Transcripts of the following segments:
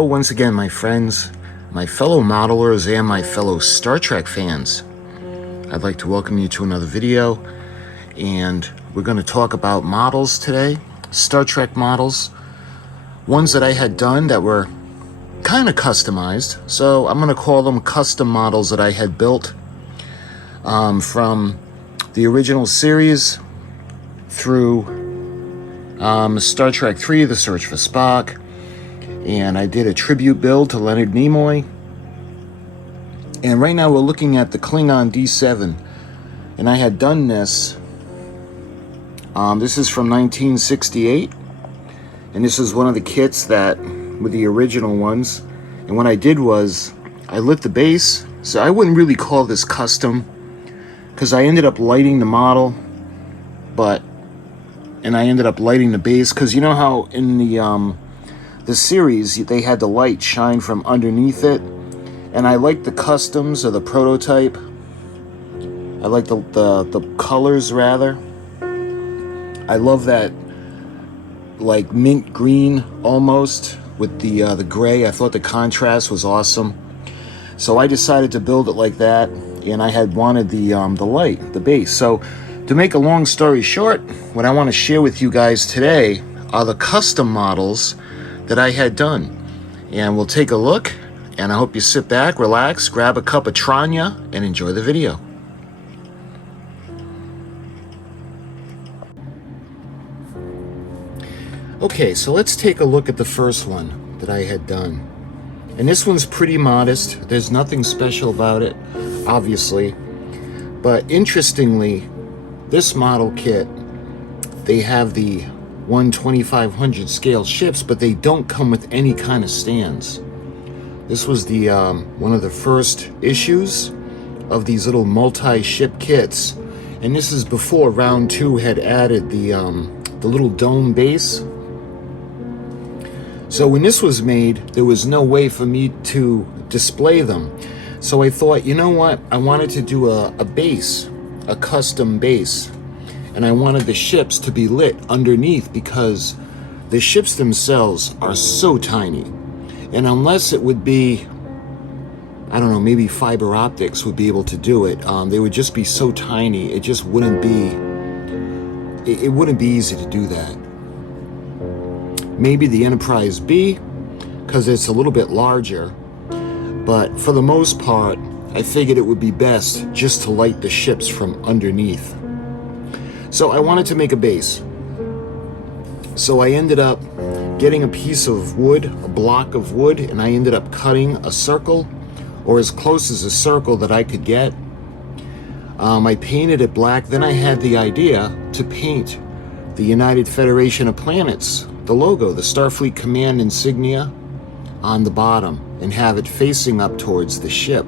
Hello once again, my friends, my fellow modelers, and my fellow Star Trek fans. I'd like to welcome you to another video, and we're going to talk about models today, Star Trek models, ones that I had done that were kind of customized. So I'm going to call them custom models that I had built from the original series through Star Trek 3, The Search for Spock. And I did a tribute build to Leonard Nimoy. And right now we're looking at the Klingon D7. And I had done this. This is from 1968. And this is one of the kits that were the original ones. And what I did was, I lit the base. So I wouldn't really call this custom, because I ended up lighting the model. And I ended up lighting the base, because you know how in the series, they had the light shine from underneath it, and I like the customs or the prototype. I like the colors rather. I love that like mint green almost with the gray. I thought the contrast was awesome, so I decided to build it like that. And I had wanted the light, the base. So to make a long story short, what I want to share with you guys today are the custom models that I had done. And we'll take a look, and I hope you sit back, relax, grab a cup of Tranya, and enjoy the video. Okay, so let's take a look at the first one that I had done. And this one's pretty modest. There's nothing special about it, obviously. But interestingly, this model kit, they have the 1/2500 scale ships, but they don't come with any kind of stands. This was the one of the first issues of these little multi-ship kits, and this is before round 2 had added the little dome base. So when this was made, there was no way for me to display them. So I thought, you know what? I wanted to do a base, a custom base. And I wanted the ships to be lit underneath, because the ships themselves are so tiny. And unless it would be, I don't know, maybe fiber optics would be able to do it. They would just be so tiny, it just wouldn't be, it wouldn't be easy to do that. Maybe the Enterprise B, because it's a little bit larger. But for the most part, I figured it would be best just to light the ships from underneath. So I wanted to make a base. So I ended up getting a piece of wood, a block of wood, and I ended up cutting a circle, or as close as a circle that I could get. I painted it black. Then I had the idea to paint the United Federation of Planets, the logo, the Starfleet Command insignia on the bottom, and have it facing up towards the ship.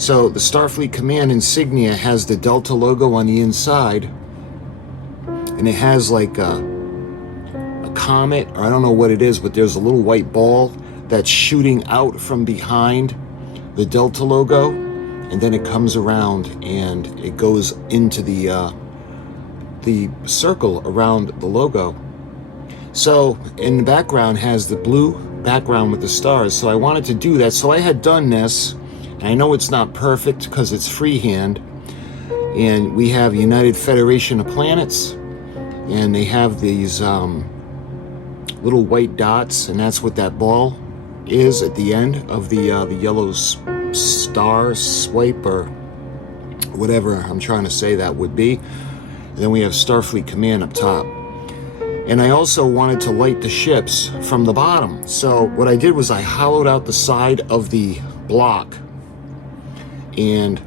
So the Starfleet Command insignia has the Delta logo on the inside, and it has like a comet, or I don't know what it is, but there's a little white ball that's shooting out from behind the Delta logo, and then it comes around and it goes into the circle around the logo. So in the background has the blue background with the stars. So I wanted to do that. So I had done this. I know it's not perfect because it's freehand, and we have United Federation of Planets, and they have these little white dots, and that's what that ball is at the end of the yellow star swipe, or whatever I'm trying to say that would be. And then we have Starfleet Command up top. And I also wanted to light the ships from the bottom. So what I did was I hollowed out the side of the block, and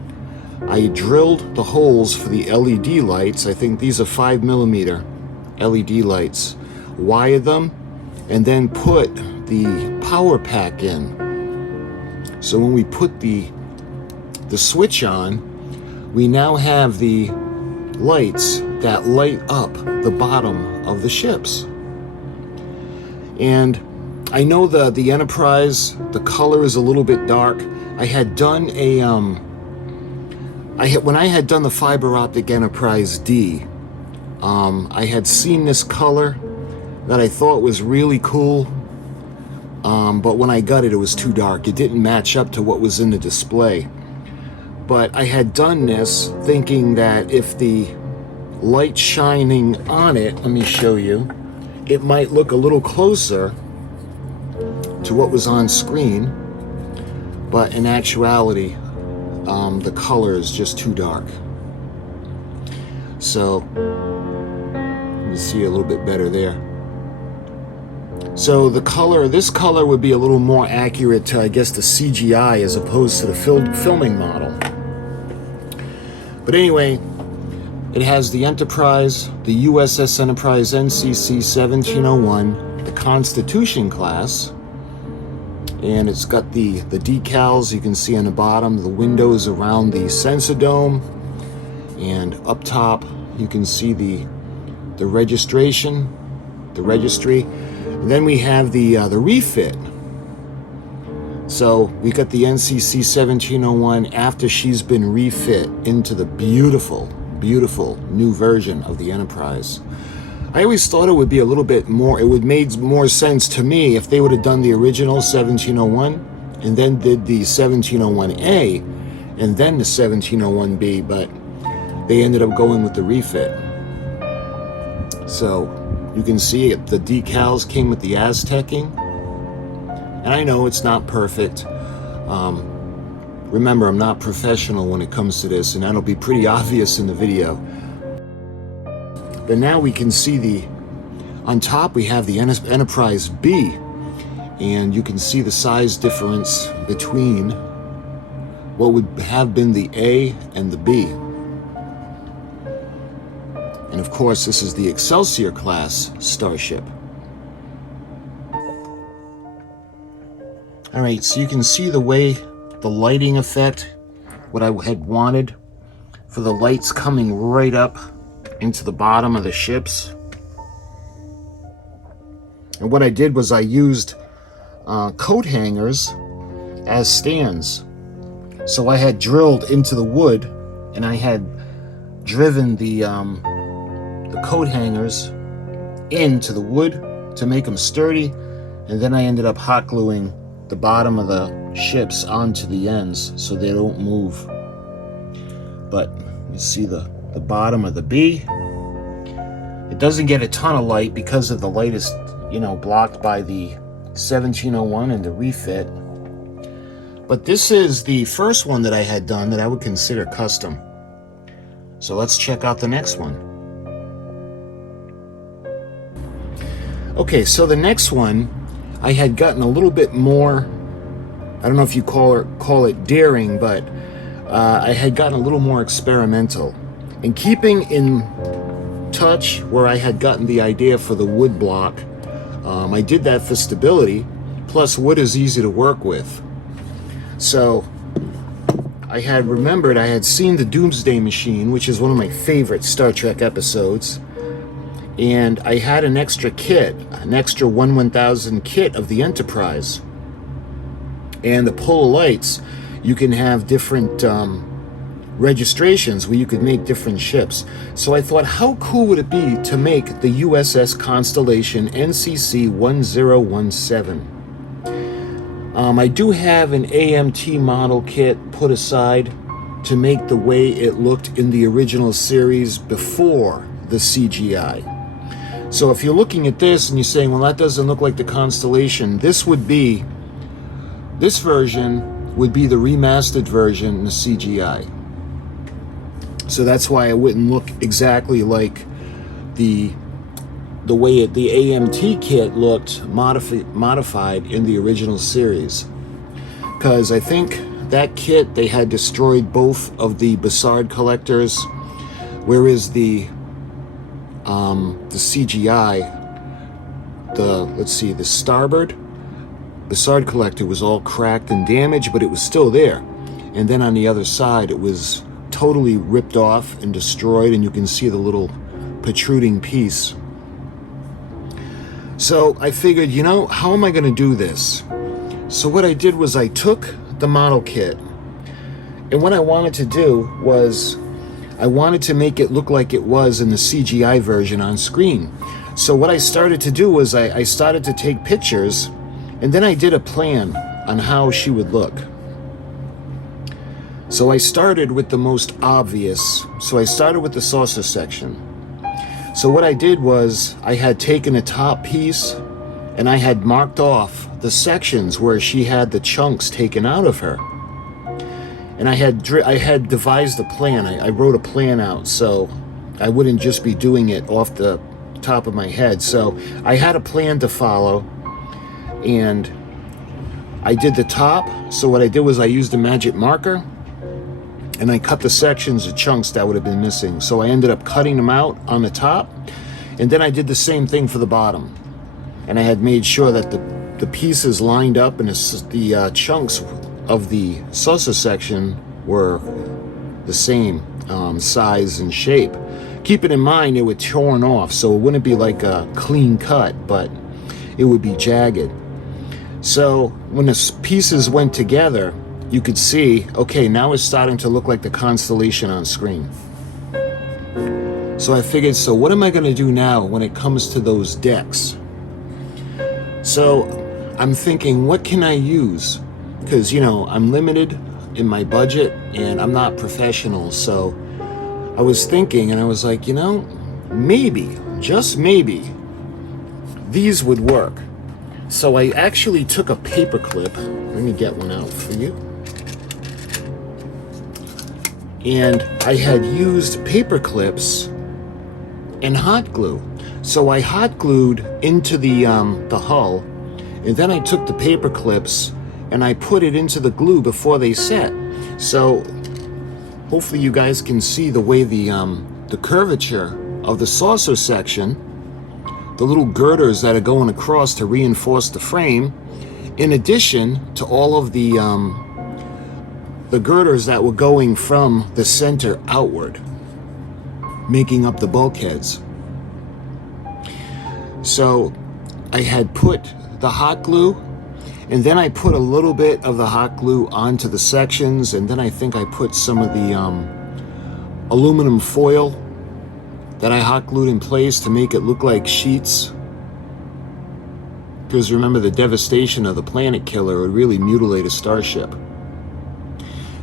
I drilled the holes for the LED lights. I think these are 5mm LED lights. Wired them, and then put the power pack in. So when we put the switch on, we now have the lights that light up the bottom of the ships. And I know the Enterprise, the color is a little bit dark. I had done a when I had done the fiber optic Enterprise D, I had seen this color that I thought was really cool but when I got it, it was too dark. It didn't match up to what was in the display. But I had done this thinking that if the light shining on it, let me show you, it might look a little closer to what was on screen, but in actuality, the color is just too dark. So you see a little bit better there. So the color, this color would be a little more accurate to, I guess, the CGI as opposed to the filming model. But anyway, it has the Enterprise, the USS Enterprise NCC 1701, the Constitution class, and it's got the decals you can see on the bottom, the windows around the sensor dome, and up top you can see the registration, the registry. And then we have the refit. So we got the NCC 1701 after she's been refit into the beautiful, beautiful new version of the Enterprise. I always thought it would be a little bit more, it would make more sense to me if they would have done the original 1701 and then did the 1701A and then the 1701B, but they ended up going with the refit. So you can see it, the decals came with the Aztecing. And I know it's not perfect. Remember, I'm not professional when it comes to this, and that'll be pretty obvious in the video. But now we can see on top we have the Enterprise B, and you can see the size difference between what would have been the A and the B. And of course, this is the Excelsior class starship. All right, so you can see the way the lighting effect, what I had wanted for the lights coming right up into the bottom of the ships. And what I did was I used coat hangers as stands. So I had drilled into the wood, and I had driven the coat hangers into the wood to make them sturdy, and then I ended up hot gluing the bottom of the ships onto the ends so they don't move. But you see the bottom of the B. It doesn't get a ton of light because of the light is, blocked by the 1701 and the refit. But this is the first one that I had done that I would consider custom. So let's check out the next one. Okay, so the next one I had gotten a little bit more, I don't know if you call it daring, but I had gotten a little more experimental. And keeping in touch where I had gotten the idea for the wood block, I did that for stability, plus wood is easy to work with. So I had remembered I had seen the Doomsday Machine, which is one of my favorite Star Trek episodes, and I had an extra kit, an extra 1/1000 kit of the Enterprise. And the pull lights, you can have different registrations where you could make different ships. So I thought, how cool would it be to make the USS Constellation NCC 1017? I do have an AMT model kit put aside to make the way it looked in the original series before the CGI. So if you're looking at this and you're saying, well, that doesn't look like the Constellation, this version would be the remastered version in the CGI. So that's why it wouldn't look exactly like the way the AMT kit looked modified in the original series. Because I think that kit, they had destroyed both of the Bassard collectors, whereas the CGI, the starboard Bassard collector was all cracked and damaged, but it was still there. And then on the other side, it was totally ripped off and destroyed, and you can see the little protruding piece. So I figured, how am I going to do this? So what I did was I took the model kit, and what I wanted to do was I wanted to make it look like it was in the CGI version on screen. So what I started to do was I started to take pictures And then I did a plan on how she would look. So I started with the most obvious. So I started with the saucer section. So what I did was I had taken a top piece and I had marked off the sections where she had the chunks taken out of her. And I had devised a plan. I wrote a plan out so I wouldn't just be doing it off the top of my head. So I had a plan to follow, and I did the top. So what I did was I used a magic marker and I cut the sections of chunks that would have been missing. So I ended up cutting them out on the top, and then I did the same thing for the bottom. And I had made sure that the pieces lined up and the chunks of the saucer section were the same size and shape. Keeping in mind it would torn off, so it wouldn't be like a clean cut, but it would be jagged. So when the pieces went together, you could see, okay, now it's starting to look like the Constellation on screen. So I figured, so what am I going to do now when it comes to those decks? So I'm thinking, what can I use? Because, you know, I'm limited in my budget and I'm not professional. So I was thinking, and I was like, you know, maybe, just maybe, these would work. So I actually took a paper clip. Let me get one out for you. And I had used paper clips and hot glue. So I hot glued into the hull, and then I took the paper clips and I put it into the glue before they set. So hopefully you guys can see the way the curvature of the saucer section, the little girders that are going across to reinforce the frame, in addition to all of the girders that were going from the center outward, making up the bulkheads. So I had put the hot glue, and then I put a little bit of the hot glue onto the sections, and then I think I put some of the aluminum foil that I hot glued in place to make it look like sheets. Because remember, the devastation of the planet killer would really mutilate a starship.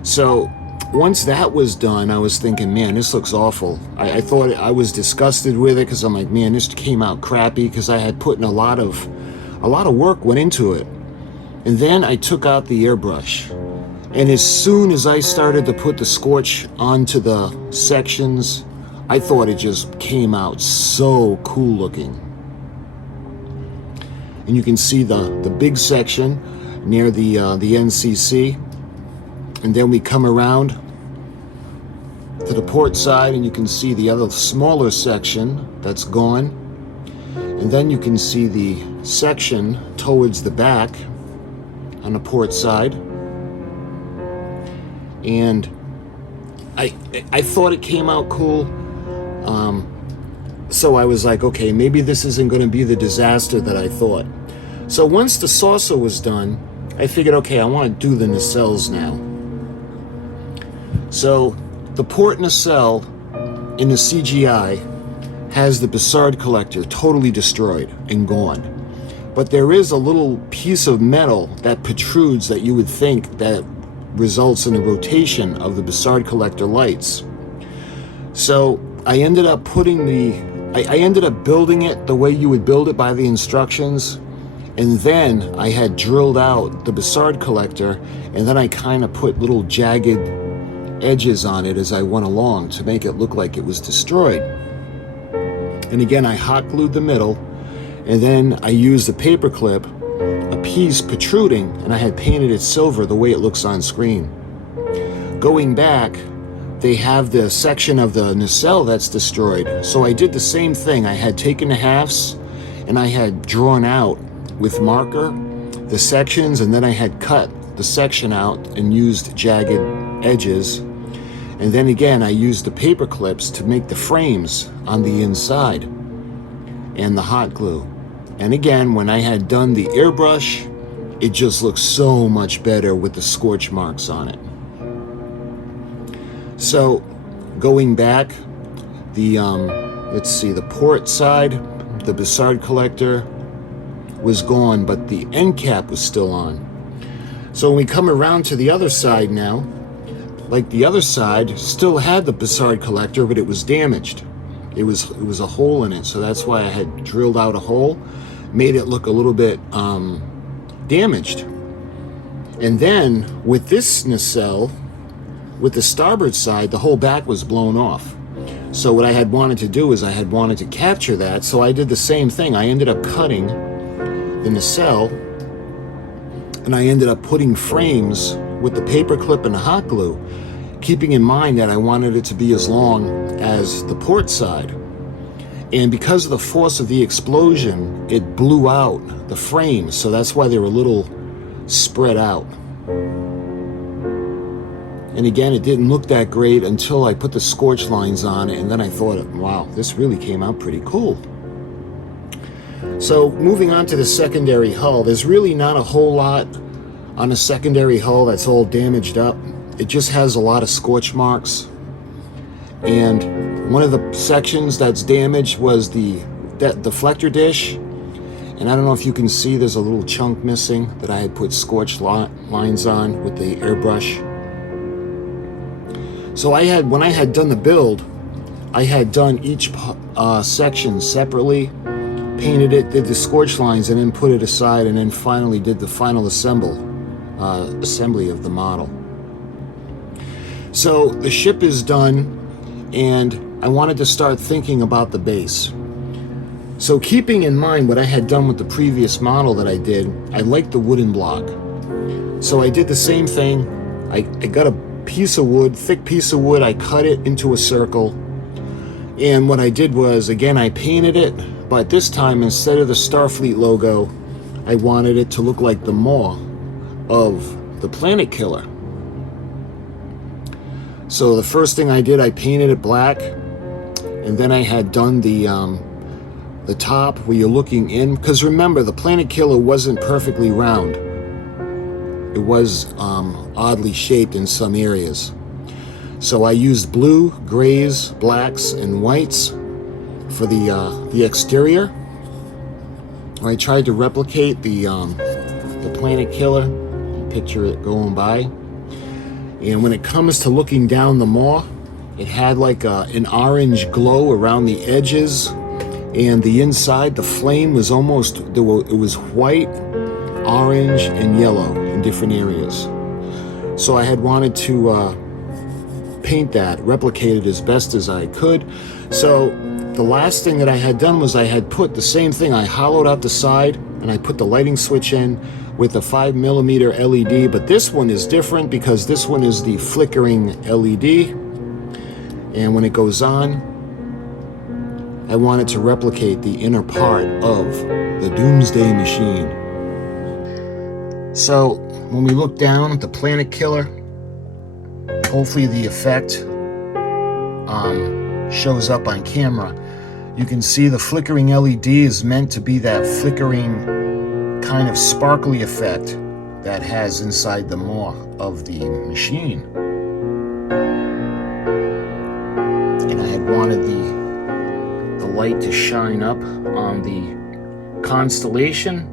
So once that was done, I was thinking, man, this looks awful. I thought I was disgusted with it because I'm like, man, this came out crappy, because I had put in a lot of work went into it. And then I took out the airbrush. And as soon as I started to put the scorch onto the sections, I thought it just came out so cool looking. And you can see the big section near the NCC. And then we come around to the port side, and you can see the other smaller section that's gone. And then you can see the section towards the back on the port side. And I thought it came out cool. So I was like, okay, maybe this isn't going to be the disaster that I thought. So once the saucer was done, I figured, okay, I want to do the nacelles now. So the port nacelle in the CGI has the Bussard collector totally destroyed and gone. But there is a little piece of metal that protrudes that you would think that results in the rotation of the Bussard collector lights. So I ended up I ended up building it the way you would build it by the instructions. And then I had drilled out the Bussard collector, and then I kind of put little jagged edges on it as I went along to make it look like it was destroyed. And again, I hot glued the middle, and then I used a paper clip, a piece protruding, and I had painted it silver the way it looks on screen. Going back, they have the section of the nacelle that's destroyed. So I did the same thing. I had taken the halves and I had drawn out with marker the sections, and then I had cut the section out and used jagged edges. And then again, I used the paper clips to make the frames on the inside and the hot glue. And again, when I had done the airbrush, it just looked so much better with the scorch marks on it. So going back, let's see, the port side, the Bussard collector, was gone, but the end cap was still on. So when we come around to the other side now, like the other side still had the Bussard collector, but it was damaged. It was a hole in it, so that's why I had drilled out a hole, made it look a little bit damaged. And then with this nacelle, with the starboard side, the whole back was blown off. So what I had wanted to do is I had wanted to capture that, so I did the same thing. I ended up cutting the nacelle, and I ended up putting frames with the paper clip and the hot glue, keeping in mind that I wanted it to be as long as the port side. And because of the force of the explosion, it blew out the frames, so that's why they were a little spread out. And again, it didn't look that great until I put the scorch lines on it, and then I thought, wow, this really came out pretty cool. So moving on to the secondary hull, there's really not a whole lot on the secondary hull that's all damaged up. It just has a lot of scorch marks. And one of the sections that's damaged was the deflector dish. And I don't know if you can see, there's a little chunk missing that I had put scorch lines on with the airbrush. So when I had done the build, I had done each section separately, painted it, did the scorch lines, and then put it aside, and then finally did the final assembly of the model. So the ship is done, and I wanted to start thinking about the base. So keeping in mind what I had done with the previous model that I did, I liked the wooden block. So I did the same thing. I got a piece of wood, thick piece of wood, I cut it into a circle. And what I did was, again, I painted it, but this time instead of the Starfleet logo, I wanted it to look like the maw of the Planet Killer. So the first thing I did, I painted it black, and then I had done the top where you're looking in, because remember, the Planet Killer wasn't perfectly round. It was oddly shaped in some areas. So I used blue, grays, blacks, and whites for the exterior. I tried to replicate the Planet Killer. Picture it going by. And when it comes to looking down the maw, it had like an orange glow around the edges, and the inside, the flame was almost, it was white, orange, and yellow in different areas. So I had wanted to paint that, replicate it as best as I could. So the last thing that I had done was I had put the same thing. I hollowed out the side, and I put the lighting switch in with a 5mm LED, but this one is different because this one is the flickering LED, and when it goes on, I wanted to replicate the inner part of the Doomsday Machine. So when we look down at the Planet Killer, hopefully the effect shows up on camera. You can see the flickering LED is meant to be that flickering kind of sparkly effect that has inside the maw of the machine. And I had wanted the light to shine up on the Constellation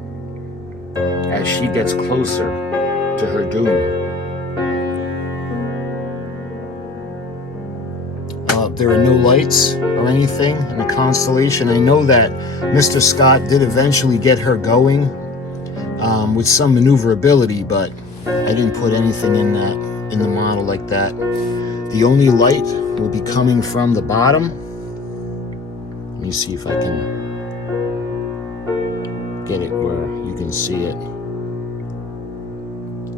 as she gets closer to her doom. There are no lights or anything in the Constellation. I know that Mr. Scott did eventually get her going with some maneuverability, but I didn't put anything in the model like that. The only light will be coming from the bottom. Let me see if I can get it where you can see it.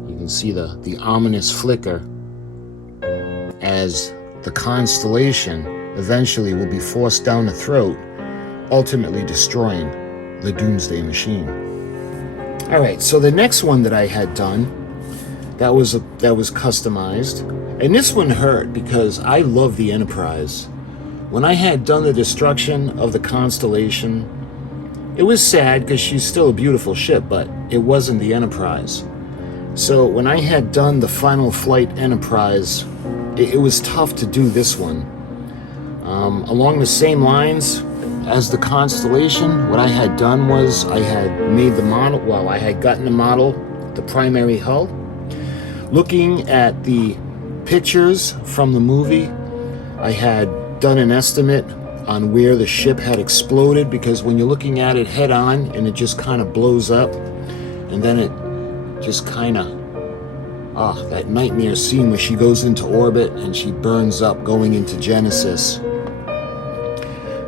You can see the ominous flicker as the Constellation eventually will be forced down the throat, ultimately destroying the Doomsday Machine. All right, so the next one that I had done, that was customized, and this one hurt because I love the Enterprise. When I had done the destruction of the Constellation, it was sad because she's still a beautiful ship, but it wasn't the Enterprise. So when I had done the Final Flight Enterprise, it was tough to do this one. Along the same lines, as the Constellation, what I had done was I had made the model, well, I had gotten the model, the primary hull. Looking at the pictures from the movie, I had done an estimate on where the ship had exploded, because when you're looking at it head on and it just kind of blows up, and then it just kind of, that nightmare scene where she goes into orbit and she burns up going into Genesis.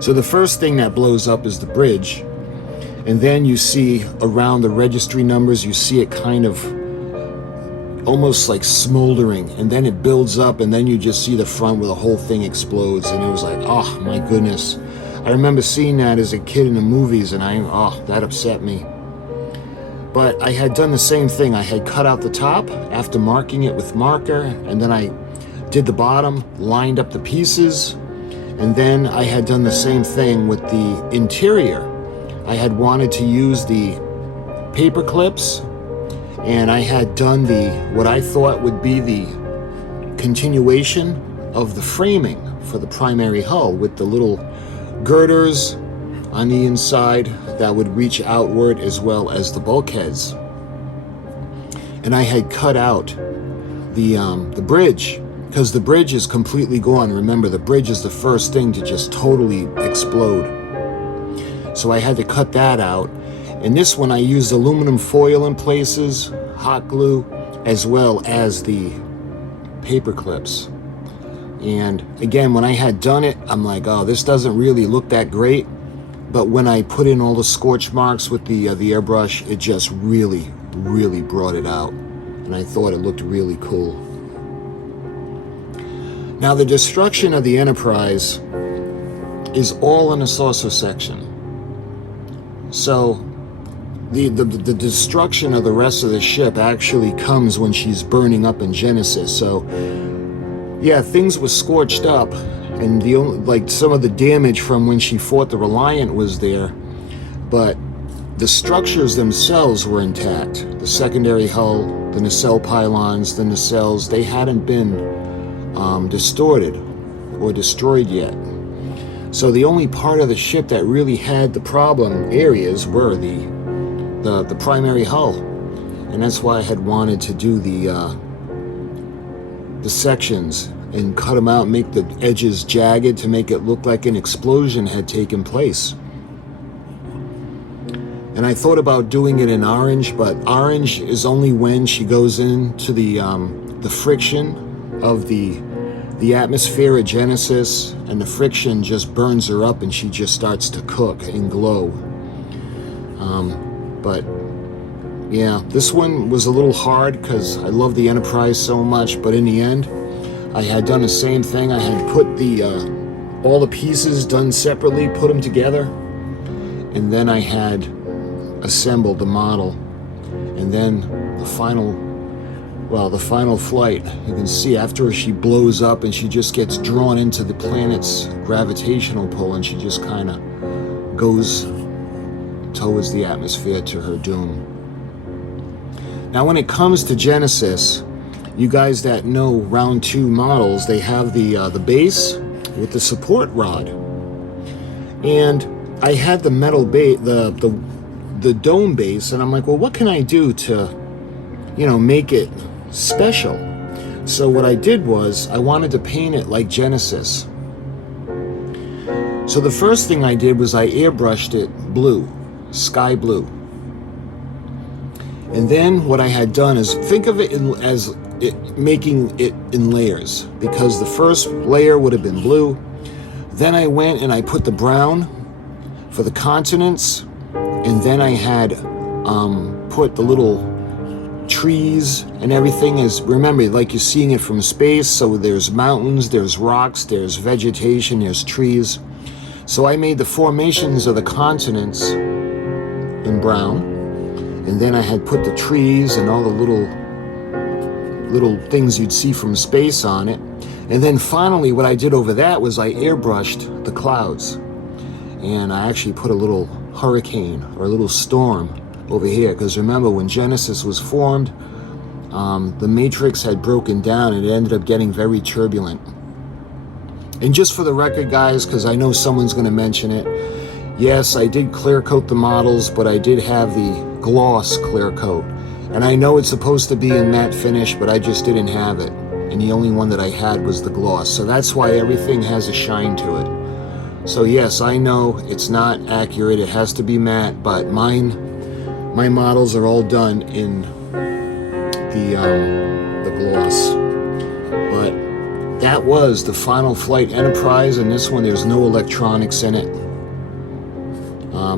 So the first thing that blows up is the bridge, and then you see around the registry numbers, you see it kind of almost like smoldering, and then it builds up, and then you just see the front where the whole thing explodes, and it was like, oh my goodness. I remember seeing that as a kid in the movies, and that upset me. But I had done the same thing. I had cut out the top after marking it with marker, and then I did the bottom, lined up the pieces, and then I had done the same thing with the interior. I had wanted to use the paper clips, and I had done what I thought would be the continuation of the framing for the primary hull, with the little girders on the inside that would reach outward, as well as the bulkheads. And I had cut out the bridge, because the bridge is completely gone. Remember, the bridge is the first thing to just totally explode. So I had to cut that out. And this one I used aluminum foil in places, hot glue, as well as the paper clips. And again, when I had done it, I'm like, oh, this doesn't really look that great. But when I put in all the scorch marks with the airbrush, it just really, really brought it out. And I thought it looked really cool. Now, the destruction of the Enterprise is all in the saucer section. So the destruction of the rest of the ship actually comes when she's burning up in Genesis. So yeah, things were scorched up, and some of the damage from when she fought the Reliant was there, but the structures themselves were intact. The secondary hull, the nacelle pylons, the nacelles, they hadn't been distorted or destroyed yet. So the only part of the ship that really had the problem areas were the primary hull, and that's why I had wanted to do the sections and cut them out, make the edges jagged to make it look like an explosion had taken place. And I thought about doing it in orange, but orange is only when she goes into the friction of the atmosphere at Genesis, and the friction just burns her up and she just starts to cook and glow. But yeah, this one was a little hard because I love the Enterprise so much, but in the end, I had done the same thing. I had put all the pieces done separately, put them together, and then I had assembled the model. And then the final flight, you can see after she blows up and she just gets drawn into the planet's gravitational pull, and she just kind of goes towards the atmosphere to her doom. Now, when it comes to Genesis, you guys that know round 2 models, they have the base with the support rod, and I had the metal base, the dome base, and I'm like, well, what can I do to, make it special? So what I did was I wanted to paint it like Genesis. So the first thing I did was I airbrushed it blue, sky blue. And then what I had done is, think of it as making it in layers, because the first layer would have been blue. Then I went and I put the brown for the continents, and then I had put the little trees and everything is, remember, like you're seeing it from space, so there's mountains, there's rocks, there's vegetation, there's trees. So I made the formations of the continents in brown, and then I had put the trees and all the little things you'd see from space on it. And then finally what I did over that was I airbrushed the clouds, and I actually put a little hurricane or a little storm over here, because remember, when Genesis was formed, the matrix had broken down and it ended up getting very turbulent. And just for the record, guys, because I know someone's going to mention it, Yes, I did clear coat the models, but I did have the gloss clear coat. And I know it's supposed to be in matte finish, but I just didn't have it. And the only one that I had was the gloss. So that's why everything has a shine to it. So yes, I know it's not accurate. It has to be matte, but my models are all done in the gloss. But that was the Final Flight Enterprise, and this one there's no electronics in it.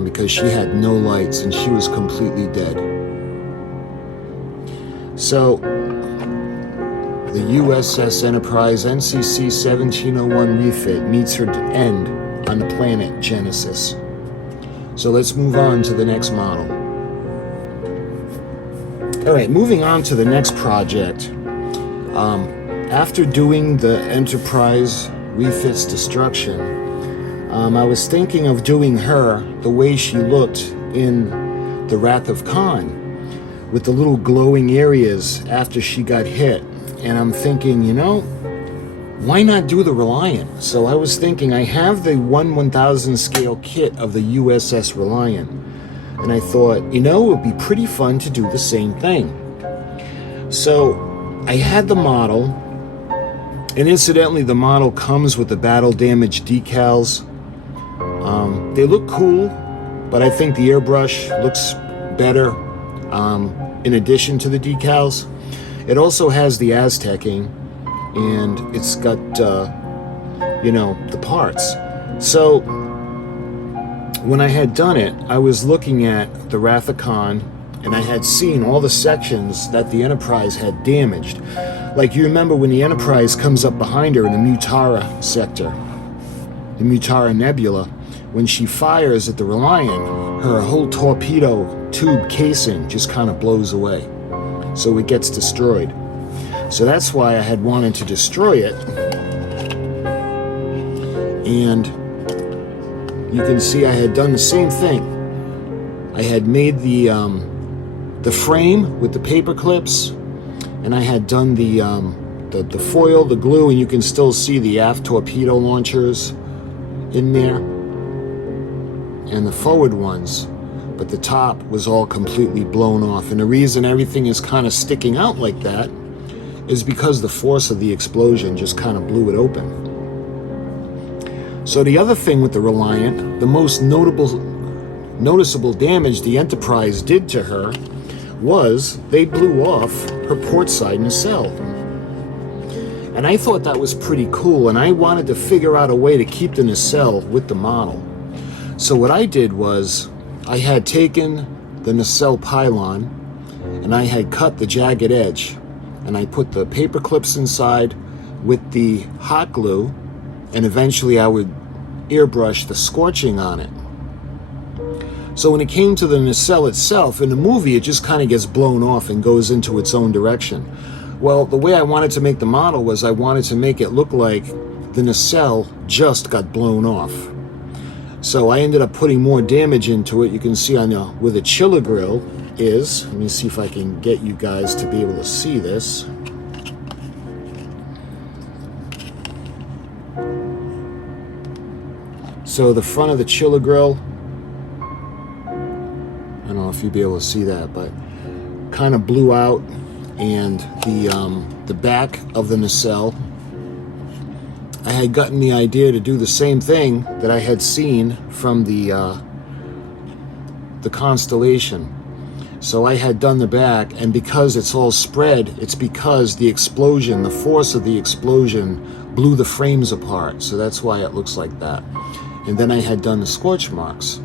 Because she had no lights and she was completely dead. So the USS Enterprise NCC 1701 refit meets her end on the planet Genesis. So let's move on to the next model. Alright, moving on to the next project. After doing the Enterprise refit's destruction, I was thinking of doing her the way she looked in the Wrath of Khan, with the little glowing areas after she got hit. And I'm thinking, you know, why not do the Reliant? So I was thinking, I have the 1/1000 scale kit of the USS Reliant, and I thought, you know, it would be pretty fun to do the same thing. So I had the model, and incidentally, the model comes with the battle damage decals. They look cool, but I think the airbrush looks better in addition to the decals. It also has the Aztecing, and it's got, you know, the parts. So when I had done it, I was looking at the Wrath of Khan, and I had seen all the sections that the Enterprise had damaged. Like, you remember when the Enterprise comes up behind her in the Mutara sector, the Mutara Nebula, when she fires at the Reliant, her whole torpedo tube casing just kind of blows away. So it gets destroyed. So that's why I had wanted to destroy it. And you can see I had done the same thing. I had made the frame with the paper clips, and I had done the foil, the glue, and you can still see the aft torpedo launchers in there, and the forward ones, but the top was all completely blown off. And the reason everything is kind of sticking out like that is because the force of the explosion just kind of blew it open. So the other thing with the Reliant, the most noticeable damage the Enterprise did to her was they blew off her port side nacelle. And I thought that was pretty cool, and I wanted to figure out a way to keep the nacelle with the model. So what I did was, I had taken the nacelle pylon, and I had cut the jagged edge, and I put the paper clips inside with the hot glue, and eventually I would airbrush the scorching on it. So when it came to the nacelle itself, in the movie it just kind of gets blown off and goes into its own direction. Well, the way I wanted to make the model was I wanted to make it look like the nacelle just got blown off. So I ended up putting more damage into it. You can see on where the chiller grill is. Let me see if I can get you guys to be able to see this. So the front of the chiller grill, I don't know if you'll be able to see that, but kind of blew out, and the back of the nacelle, I had gotten the idea to do the same thing that I had seen from the Constellation. So I had done the back, and because it's all spread, it's because the explosion, the force of the explosion blew the frames apart. So that's why it looks like that. And then I had done the scorch marks.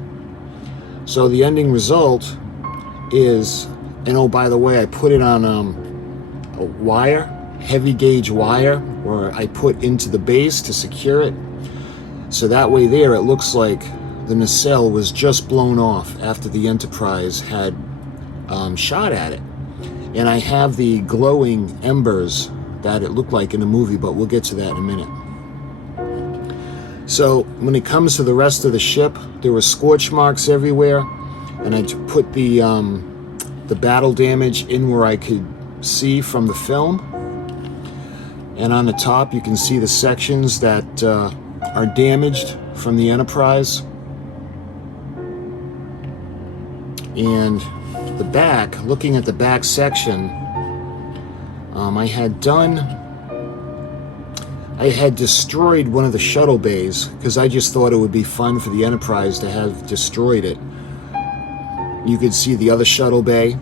So the ending result is, and oh, by the way, I put it on a wire, heavy gauge wire, where I put into the base to secure it. So that way there, it looks like the nacelle was just blown off after the Enterprise had shot at it. And I have the glowing embers that it looked like in the movie, but we'll get to that in a minute. So when it comes to the rest of the ship, there were scorch marks everywhere, and I put the battle damage in where I could see from the film. And on the top, you can see the sections that are damaged from the Enterprise. And the back, looking at the back section, I had destroyed one of the shuttle bays because I just thought it would be fun for the Enterprise to have destroyed it. You could see the other shuttle bay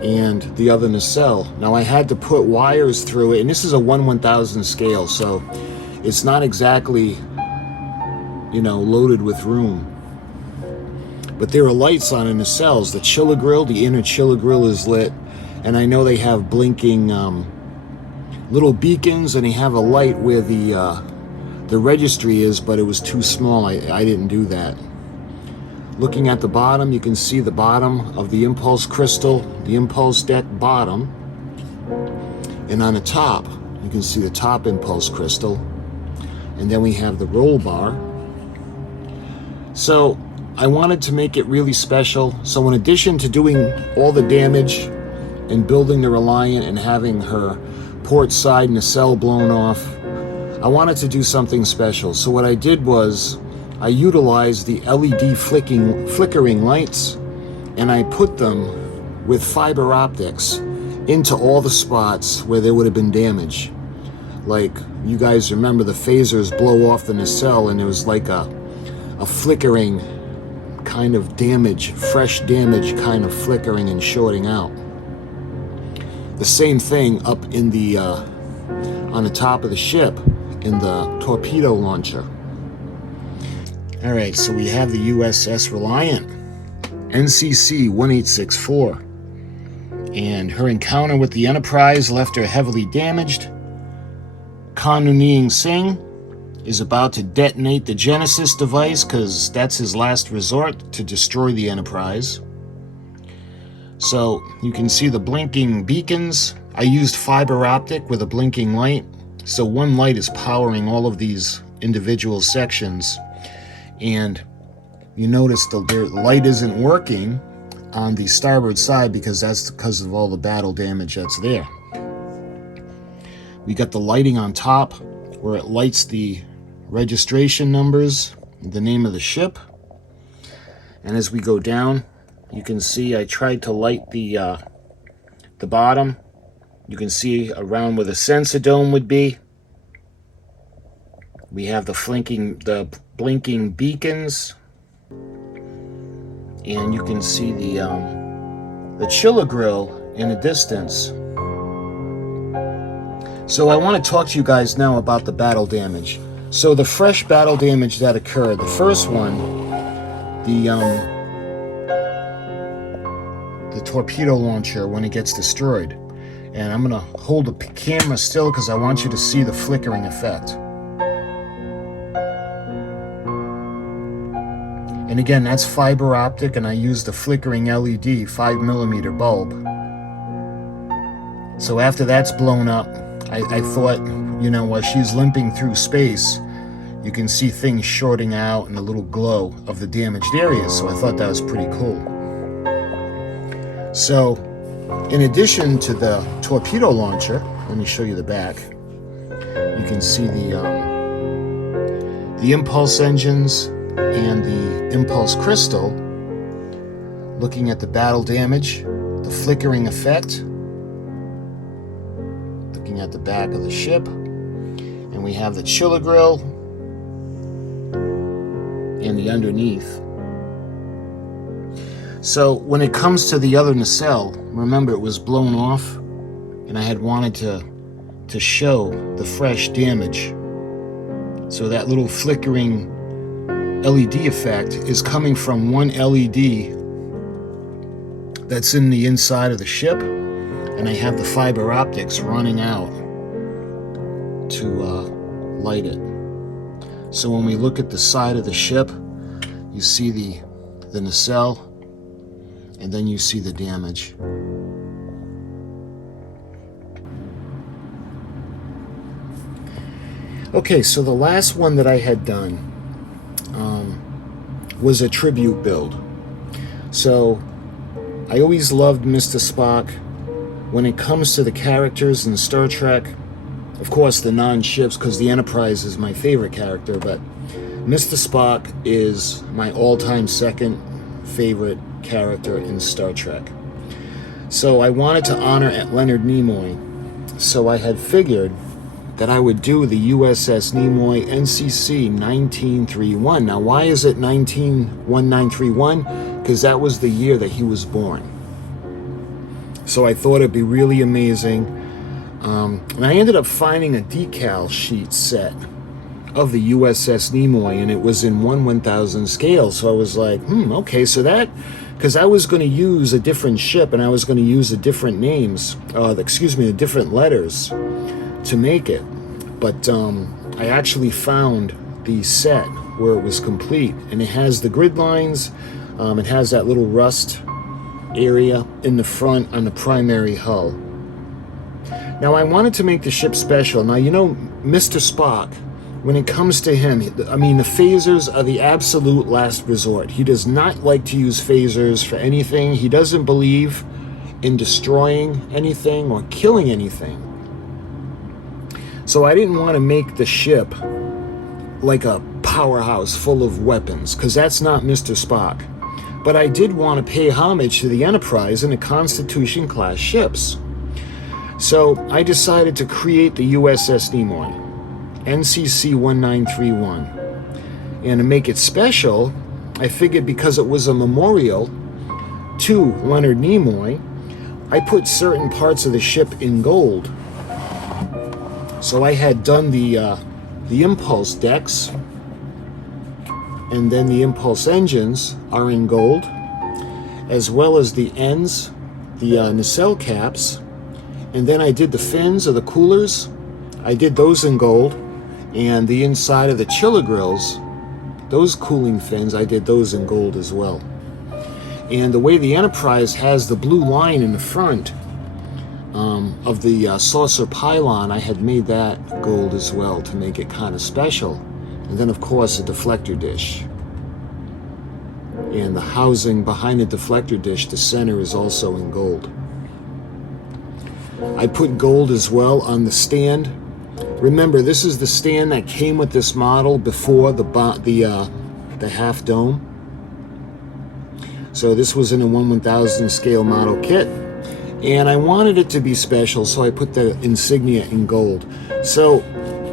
and the other nacelle. Now I had to put wires through it, and this is a 1/1000 scale, so it's not exactly, you know, loaded with room. But there are lights on the nacelles. The chiller grill, the inner chiller grill is lit, and I know they have blinking little beacons, and they have a light where the registry is, but it was too small. I didn't do that. Looking at the bottom, you can see the bottom of the impulse crystal, the impulse deck bottom. And on the top, you can see the top impulse crystal. And then we have the roll bar. So I wanted to make it really special. So in addition to doing all the damage and building the Reliant and having her port side nacelle blown off, I wanted to do something special. So what I did was I utilized the LED flickering lights, and I put them with fiber optics into all the spots where there would have been damage. Like, you guys remember the phasers blow off the nacelle, and there was like a flickering kind of damage, fresh damage kind of flickering and shorting out. The same thing up in the on the top of the ship in the torpedo launcher. All right, so we have the USS Reliant, NCC 1864, and her encounter with the Enterprise left her heavily damaged. Kanuniying Singh is about to detonate the Genesis device because that's his last resort to destroy the Enterprise. So you can see the blinking beacons. I used fiber optic with a blinking light. So one light is powering all of these individual sections. And you notice the light isn't working on the starboard side because that's because of all the battle damage that's there. We got the lighting on top where it lights the registration numbers, the name of the ship. And as we go down, you can see I tried to light the bottom. You can see around where the sensor dome would be. We have the blinking beacons, and you can see the chiller grill in the distance. So I want to talk to you guys now about the battle damage. So the fresh battle damage that occurred, the first one, the torpedo launcher when it gets destroyed. And I'm gonna hold the camera still because I want you to see the flickering effect. And again, that's fiber optic, and I used the flickering LED 5mm bulb. So after that's blown up, I thought, you know, while she's limping through space, you can see things shorting out and a little glow of the damaged areas. So I thought that was pretty cool. So in addition to the torpedo launcher, let me show you the back. You can see the impulse engines and the impulse crystal. Looking at the battle damage, the flickering effect. Looking at the back of the ship, and we have the chiller grill and the underneath. So when it comes to the other nacelle, remember it was blown off, and I had wanted to show the fresh damage. So that little flickering LED effect is coming from one LED that's in the inside of the ship, and I have the fiber optics running out to light it. So when we look at the side of the ship, you see the nacelle, and then you see the damage. Okay, so the last one that I had done was a tribute build. So I always loved Mr. Spock. When it comes to the characters in Star Trek, of course the non-ships, because the Enterprise is my favorite character, but Mr. Spock is my all-time second favorite character in Star Trek. So I wanted to honor Leonard Nimoy. So I had figured that I would do the USS Nimoy NCC 1931. Now, why is it 1931? Because that was the year that he was born. So I thought it'd be really amazing. And I ended up finding a decal sheet set of the USS Nimoy, and it was in 1/1000 scale. So I was like, okay, so that, because I was going to use a different ship and I was going to use the different names, the different letters to make it. But I actually found the set where it was complete, and it has the grid lines. It has that little rust area in the front on the primary hull. Now, I wanted to make the ship special. Now, you know, Mr. Spock, when it comes to him, I mean, the phasers are the absolute last resort. He does not like to use phasers for anything. He doesn't believe in destroying anything or killing anything. So I didn't want to make the ship like a powerhouse full of weapons, because that's not Mr. Spock. But I did want to pay homage to the Enterprise and the Constitution-class ships. So I decided to create the USS Nimoy, NCC 1931. And to make it special, I figured because it was a memorial to Leonard Nimoy, I put certain parts of the ship in gold. So I had done the impulse decks, and then the impulse engines are in gold, as well as the ends, the nacelle caps, and then I did the fins of the coolers. I did those in gold, and the inside of the chiller grills, those cooling fins, I did those in gold as well. And the way the Enterprise has the blue line in the front of the saucer pylon, I had made that gold as well to make it kind of special. And then, of course, a deflector dish. And the housing behind the deflector dish, the center, is also in gold. I put gold as well on the stand. Remember, this is the stand that came with this model before the half dome. So this was in a 1/1000 scale model kit. And I wanted it to be special, so I put the insignia in gold. So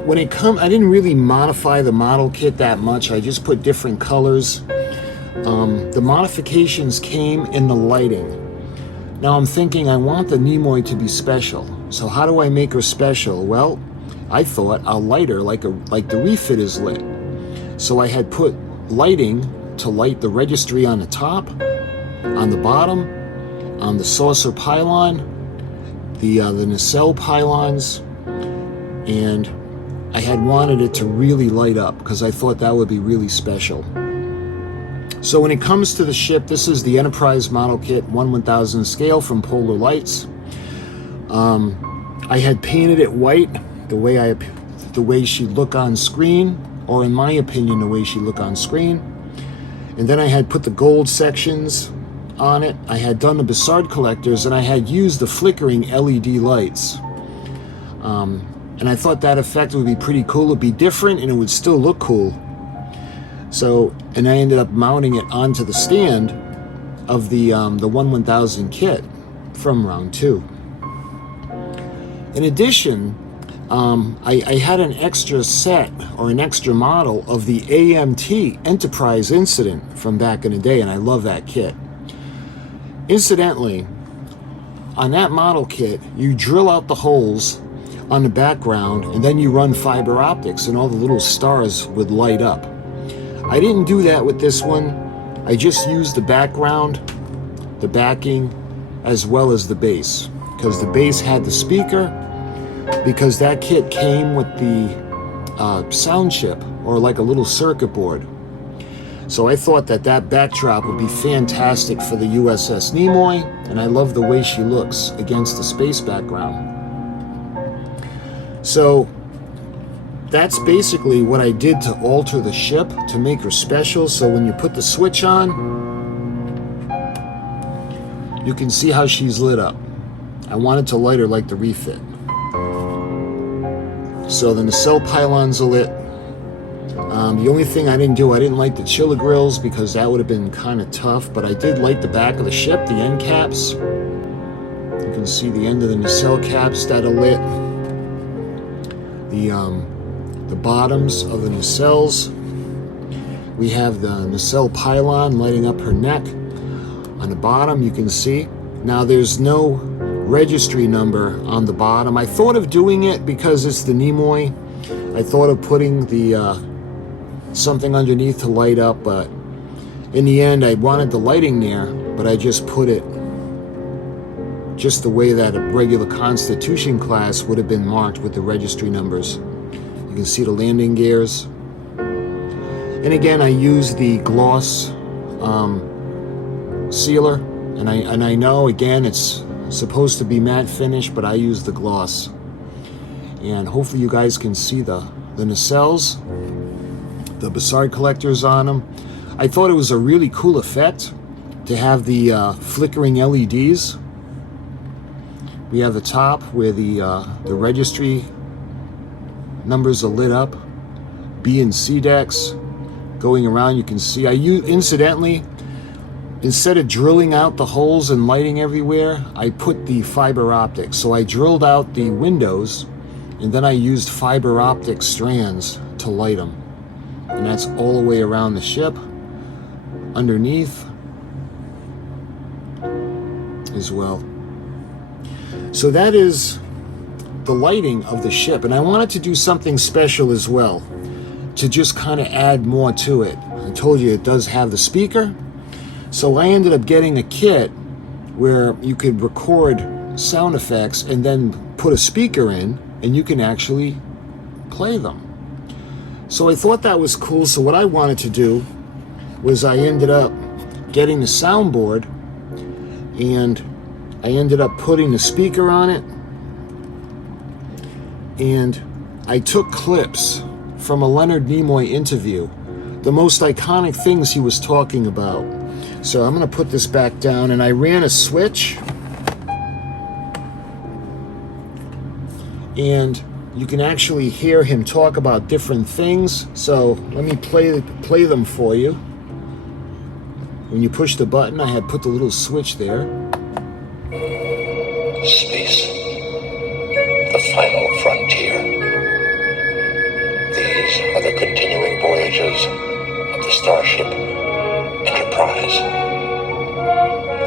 when it comes, I didn't really modify the model kit that much. I just put different colors. The modifications came in the lighting. Now I'm thinking I want the Nimoy to be special. So how do I make her special? Well, I thought I'll light her like the refit is lit. So I had put lighting to light the registry on the top, on the bottom, on the saucer pylon, the nacelle pylons, and I had wanted it to really light up because I thought that would be really special. So when it comes to the ship, this is the Enterprise model kit, 1/1000 scale from Polar Lights. I had painted it white, the way she'd look on screen, or in my opinion, the way she looked on screen. And then I had put the gold sections on it. I had done the Bassard collectors, and I had used the flickering LED lights. And I thought that effect would be pretty cool. It'd be different, and it would still look cool. So, and I ended up mounting it onto the stand of the 1/1000 kit from round 2. In addition, I had an extra set or an extra model of the AMT Enterprise Incident from back in the day, and I love that kit. Incidentally, on that model kit, you drill out the holes on the background, and then you run fiber optics, and all the little stars would light up. I didn't do that with this one. I just used the background, the backing, as well as the base, because the base had the speaker, because that kit came with the sound chip, or like a little circuit board. So I thought that backdrop would be fantastic for the USS Nimoy, and I love the way she looks against the space background. So that's basically what I did to alter the ship to make her special. So when you put the switch on, you can see how she's lit up. I wanted to light her like the refit. So the nacelle pylons are lit. The only thing I didn't light the chiller grills because that would have been kind of tough, but I did light the back of the ship, the end caps. You can see the end of the nacelle caps that are lit. The bottoms of the nacelles. We have the nacelle pylon lighting up her neck. On the bottom, you can see. Now, there's no registry number on the bottom. I thought of doing it because it's the Nimoy. I thought of putting the something underneath to light up, but in the end, I wanted the lighting there, but I just put it just the way that a regular Constitution class would have been marked with the registry numbers. You can see the landing gears. And again, I use the gloss sealer, and I know again it's supposed to be matte finish, but I use the gloss. And hopefully you guys can see the nacelles, the Bassard collectors on them. I thought it was a really cool effect to have the flickering LEDs. We have the top where the registry numbers are lit up, B and C decks going around. You can see incidentally, instead of drilling out the holes and lighting everywhere, I put the fiber optics. So I drilled out the windows and then I used fiber optic strands to light them. And that's all the way around the ship, underneath as well. So that is the lighting of the ship. And I wanted to do something special as well to just kind of add more to it. I told you it does have the speaker. So I ended up getting a kit where you could record sound effects and then put a speaker in and you can actually play them. So I thought that was cool. So what I wanted to do was I ended up getting the soundboard and I ended up putting the speaker on it, and I took clips from a Leonard Nimoy interview, the most iconic things he was talking about. So I'm going to put this back down, and I ran a switch, and you can actually hear him talk about different things. So let me play them for you. When you push the button, I had put the little switch there. Space, the final frontier. These are the continuing voyages of the starship Enterprise.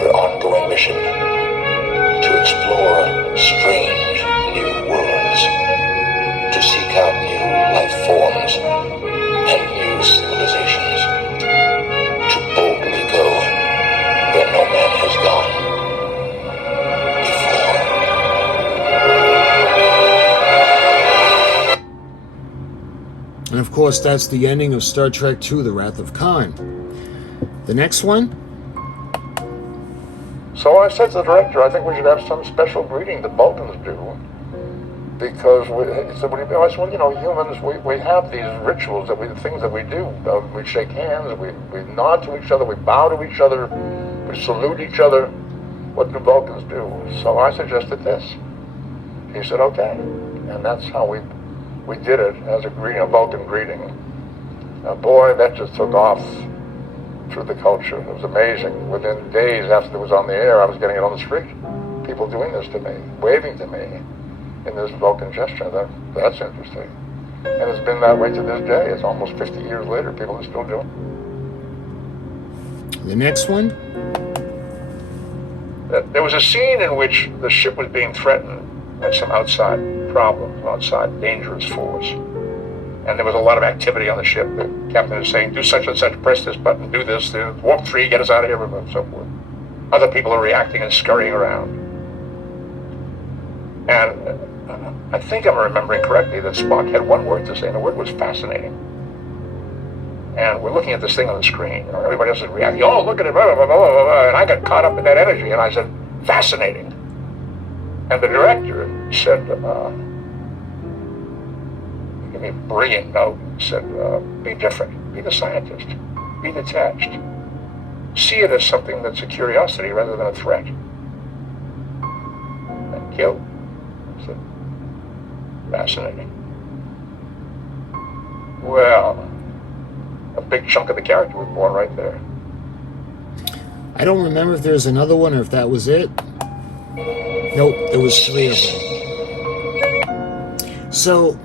Their ongoing mission to explore strange new worlds, to seek out new life forms and new civilizations, to boldly go where no man has gone before. And of course, that's the ending of Star Trek II, The Wrath of Khan. The next one? So I said to the director, I think we should have some special greeting that Vulcans do. Because I said, well, you know, humans, we have these rituals, things that we do. We shake hands, we nod to each other, we bow to each other, we salute each other. What do Vulcans do? So I suggested this. He said, okay. And that's how we did it as a greeting, a Vulcan greeting. Boy, that just took off through the culture. It was amazing. Within days after it was on the air, I was getting it on the street. People doing this to me, waving to me in this Vulcan gesture. That's interesting. And it's been that way to this day. It's almost 50 years later. People are still doing it. The next one? There was a scene in which the ship was being threatened by some outside problem, outside dangerous force. And there was a lot of activity on the ship. The captain was saying, do such and such, press this button, do this, warp 3, get us out of here, and so forth. Other people are reacting and scurrying around. And I think I'm remembering correctly that Spock had one word to say, and the word was fascinating. And we're looking at this thing on the screen. You know, everybody else is reacting, oh, look at it, blah, blah, blah, blah, blah, and I got caught up in that energy, and I said, fascinating. And the director said, gave me a brilliant note, said, be different, be the scientist, be detached. See it as something that's a curiosity rather than a threat. Thank you. I said, fascinating. Well, big chunk of the character was born right there. I don't remember if there's another one or if that was it. Nope, there was 3 of them. So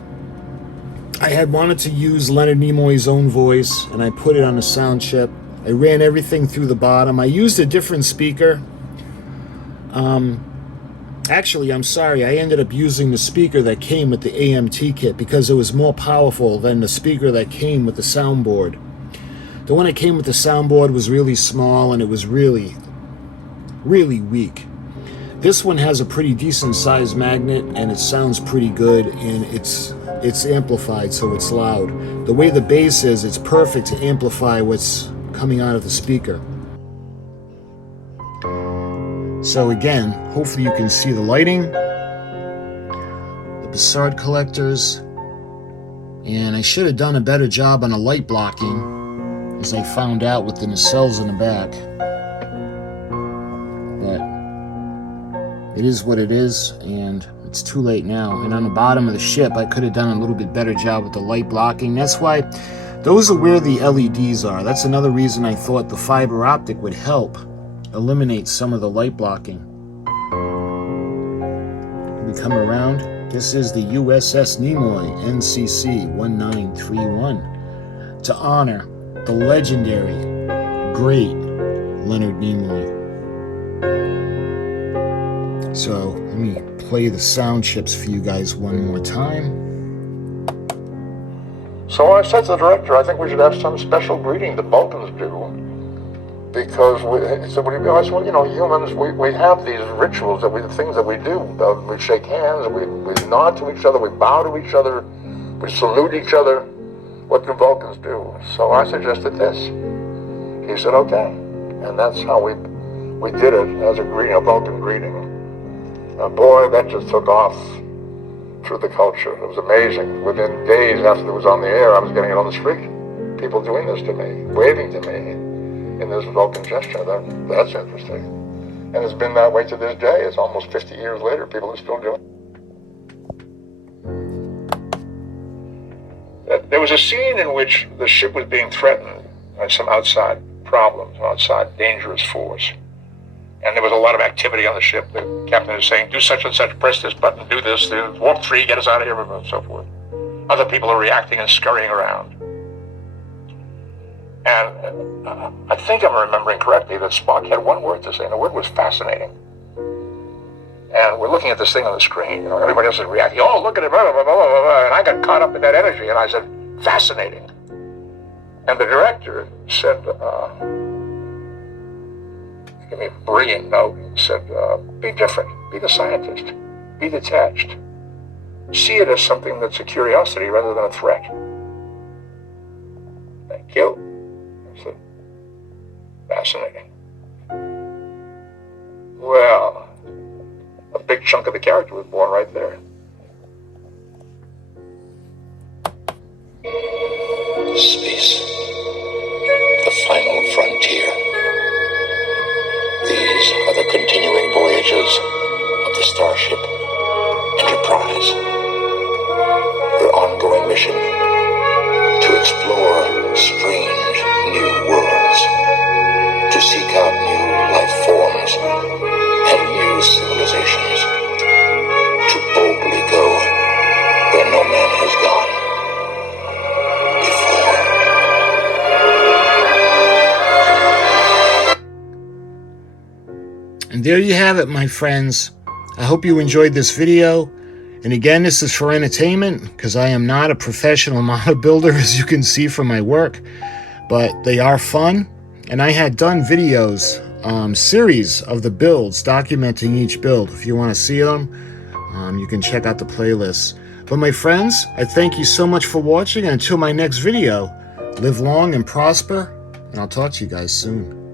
I had wanted to use Leonard Nimoy's own voice, and I put it on a sound chip. I ran everything through the bottom. I used a different speaker. Actually, I'm sorry, I ended up using the speaker that came with the AMT kit because it was more powerful than the speaker that came with the soundboard. The one that came with the soundboard was really small, and it was really, really weak. This one has a pretty decent sized magnet, and it sounds pretty good, and it's amplified, so it's loud. The way the bass is, it's perfect to amplify what's coming out of the speaker. So again, hopefully you can see the lighting, the Bassard collectors, and I should have done a better job on the light blocking, as I found out with the nacelles in the back. But it is what it is, and it's too late now. And on the bottom of the ship, I could have done a little bit better job with the light blocking. That's why those are where the LEDs are. That's another reason I thought the fiber optic would help eliminate some of the light blocking. We come around. This is the USS Nimoy NCC 1931 to honor the legendary, great Leonard Nimoy. So let me play the sound chips for you guys one more time. So I said to the director, I think we should have some special greeting the Balkans do. Because I said, well, you know, humans, we have these rituals, things that we do. We shake hands, we nod to each other, we bow to each other, we salute each other. What do Vulcans do? So I suggested this. He said, okay. And that's how we did it as a greeting, a Vulcan greeting. Boy, that just took off through the culture. It was amazing. Within days after it was on the air, I was getting it on the street. People doing this to me, waving to me in this Vulcan gesture. That's interesting. And it's been that way to this day. It's almost 50 years later. People are still doing it. There was a scene in which the ship was being threatened by some outside problems, outside dangerous force. And there was a lot of activity on the ship. The captain is saying, do such and such, press this button, do this, warp 3, get us out of here, and so forth. Other people are reacting and scurrying around. And I think I'm remembering correctly that Spock had one word to say, and the word was fascinating. And we're looking at this thing on the screen, you know, everybody else is reacting, oh, look at it, blah, blah, blah, blah, blah, and I got caught up in that energy, and I said, fascinating. And the director said, gave me a brilliant note, and said, be different, be the scientist, be detached. See it as something that's a curiosity rather than a threat. Thank you. Fascinating. Well, a big chunk of the character was born right there. Space, the final frontier. These are the continuing voyages of the starship Enterprise. Their ongoing mission to explore strange new worlds, to seek out new life forms and new civilizations, to boldly go where no man has gone before. And there you have it, my friends. I hope you enjoyed this video. And again, this is for entertainment, because I am not a professional model builder, as you can see from my work. But they are fun. And I had done videos, series of the builds, documenting each build. If you want to see them, you can check out the playlist. But my friends, I thank you so much for watching. And until my next video, live long and prosper. And I'll talk to you guys soon.